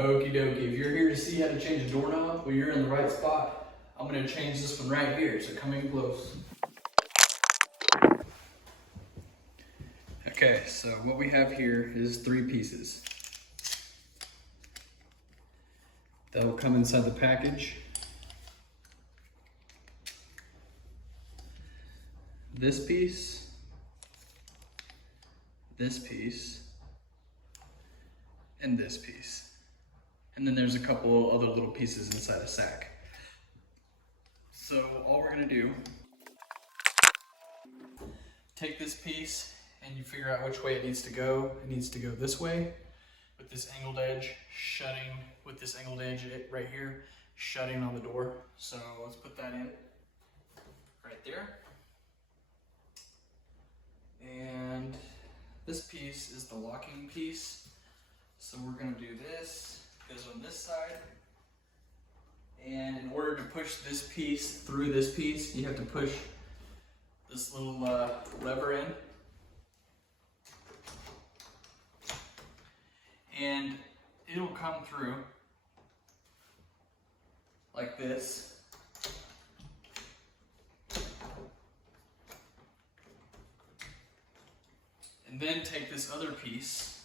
Okie dokie, if you're here to see how to change a doorknob, well, you're in the right spot. I'm gonna change this one right here, so come in close. Okay, so what we have here is 3 pieces. That will come inside the package. This piece, and this piece. And then there's a couple other little pieces inside a sack. So all we're gonna do, take this piece and you figure out which way it needs to go. It needs to go this way with this angled edge shutting, with this angled edge right here, shutting on the door. So let's put that in right there. And this piece is the locking piece. So we're gonna do this, goes on this side. And in order to push this piece through this piece, you have to push this little lever in. And it'll come through like this. And then take this other piece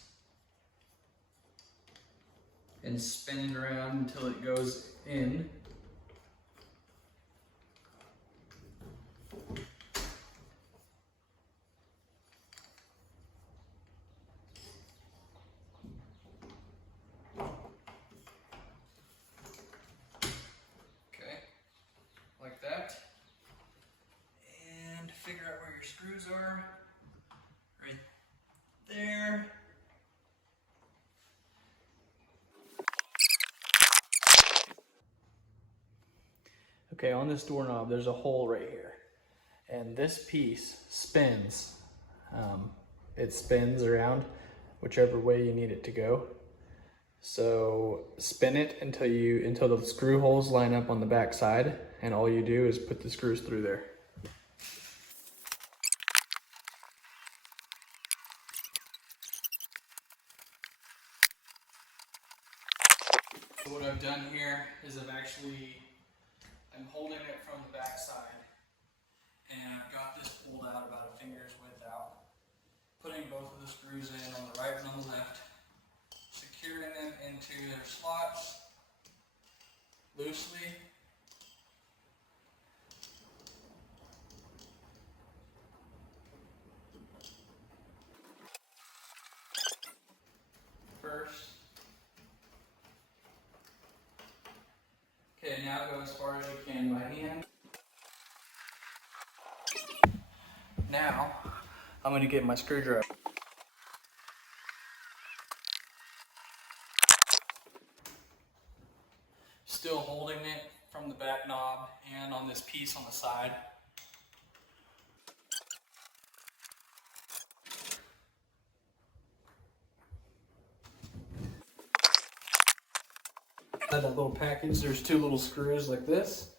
and spin it around until it goes in. Okay, like that. And figure out where your screws are. Right there. Okay, on this doorknob, there's a hole right here. And this piece spins. It spins around whichever way you need it to go. So spin it until the screw holes line up on the back side, and all you do is put the screws through there. So what I've done here is I'm holding it from the back side, and I've got this pulled out about a finger's width out, putting both of the screws in on the right and on the left, securing them into their slots loosely. First. Okay, now go as far as you can by hand. Now, I'm going to get my screwdriver. Still holding it from the back knob and on this piece on the side. That little package, there's 2 little screws like this.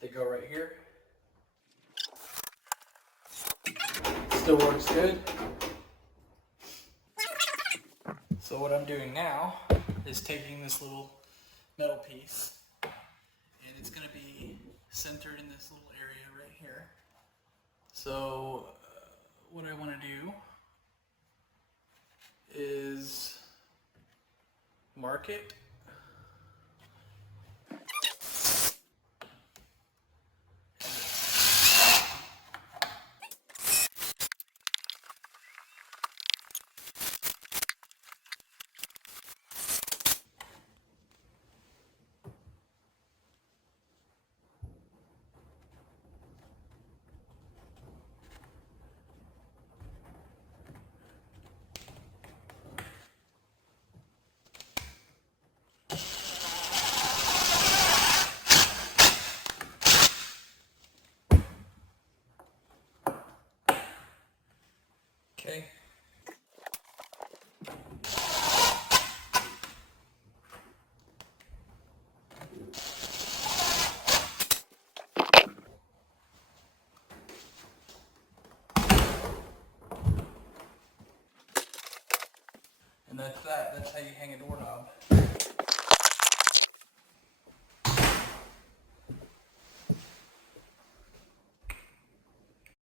They go right here. Still works good. So what I'm doing now is taking this little metal piece, and it's going to be centered in this little area right here. So what I want to do is mark it